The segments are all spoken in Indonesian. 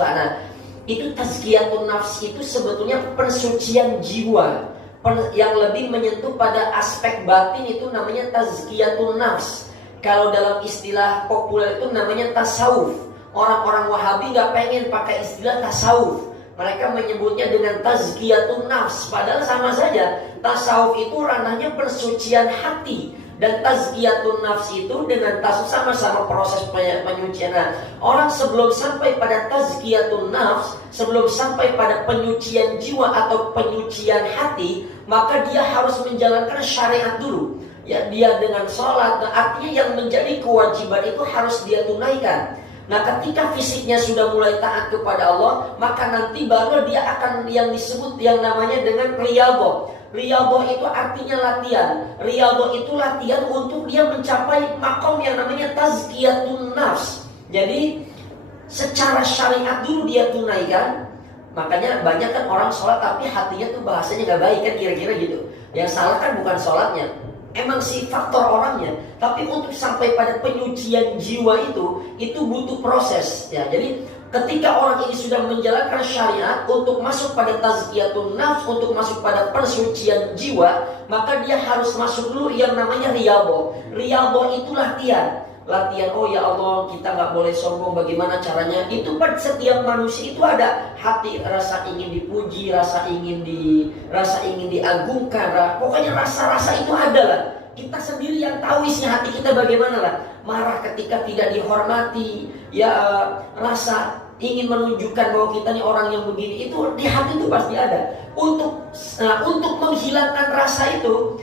Nah, itu tazkiyatun nafs itu sebetulnya pensucian jiwa. Yang lebih menyentuh pada aspek batin itu namanya tazkiyatun nafs. Kalau dalam istilah populer itu namanya tasawuf. Orang-orang Wahabi nggak pengen pakai istilah tasawuf. Mereka menyebutnya dengan tazkiyatun nafs. Padahal sama saja. Tasawuf itu ranahnya pensucian hati. Dan tazkiyatun nafs itu dengan tasawuf sama-sama proses penyucian. Nah, orang sebelum sampai pada tazkiyatun nafs, sebelum sampai pada penyucian jiwa atau penyucian hati, maka dia harus menjalankan syariat dulu. Ya, dia dengan sholat, nah, artinya yang menjadi kewajiban itu harus dia tunaikan. Nah, ketika fisiknya sudah mulai taat kepada Allah, maka nanti baru dia akan yang disebut yang namanya dengan riyadhah. Riyadhah itu artinya latihan. Riyadhah itu latihan untuk dia mencapai makom yang namanya tazkiyatun nafs. Jadi secara syariat dulu dia tunaikan. Makanya banyak kan orang sholat tapi hatinya tuh bahasanya gak baik kan, kira-kira gitu. Yang salah kan bukan sholatnya, emang si faktor orangnya. Tapi untuk sampai pada penyucian jiwa itu butuh proses ya. Jadi ketika orang ini sudah menjalankan syariat untuk masuk pada tazkiyatun nafs, untuk masuk pada pensucian jiwa, maka dia harus masuk dulu yang namanya riyadhah. Riyadhah itu latihan. Latihan, oh ya Allah, kita nggak boleh sombong, bagaimana caranya? Itu pada setiap manusia itu ada hati, rasa ingin dipuji, rasa ingin diagungkan, pokoknya rasa-rasa itu ada lah. Kita sendiri yang tahu isi hati kita bagaimana lah. Marah ketika tidak dihormati, ya rasa ingin menunjukkan bahwa kita ini orang yang begini, itu di hati itu pasti ada. Untuk menghilangkan rasa itu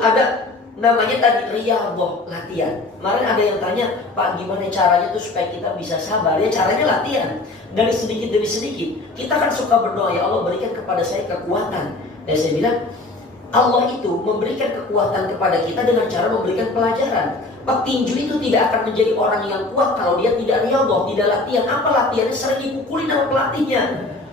ada namanya tadi riyadhah, latihan. Kemarin ada yang tanya, Pak, gimana caranya tuh supaya kita bisa sabar? Ya caranya latihan. Dari sedikit demi sedikit. Kita kan suka berdoa, ya Allah berikan kepada saya kekuatan. Dan saya bilang, Allah itu memberikan kekuatan kepada kita dengan cara memberikan pelajaran. Petinju itu tidak akan menjadi orang yang kuat kalau dia tidak riyadhah, tidak latihan. Apa latihannya? Sering dipukulin sama pelatihnya.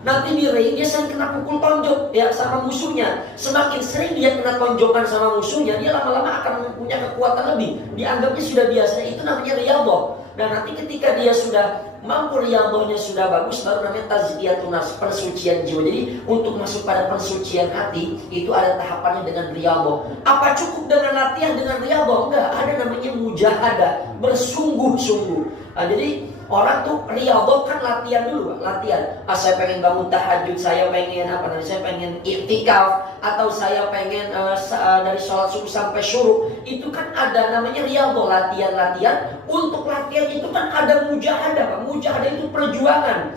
Nanti di ring dia sering kena pukul tonjok ya sama musuhnya. Semakin sering dia kena tonjokan sama musuhnya, dia lama-lama akan punya kekuatan lebih. Dianggapnya sudah biasa, itu namanya riyadhah. Dan nanti ketika dia sudah mampu, riyadhahnya sudah bagus, baru namanya tazkiyatun nafs, pensucian jiwa. Jadi untuk masuk pada pensucian hati itu ada tahapannya dengan riyadhah. Apa cukup dengan latihan dengan riyadhah? Enggak, ada namanya mujahadah, bersungguh-sungguh. Nah, jadi orang tuh riyadhah kan latihan dulu, latihan. Saya pengen bangun tahajud, saya pengen saya pengen i'tikaf, atau saya pengen dari sholat subuh sampai syuruk. Itu kan ada namanya riyadhah, latihan. Untuk latihan itu kan ada mujahadah. Mujahadah itu perjuangan.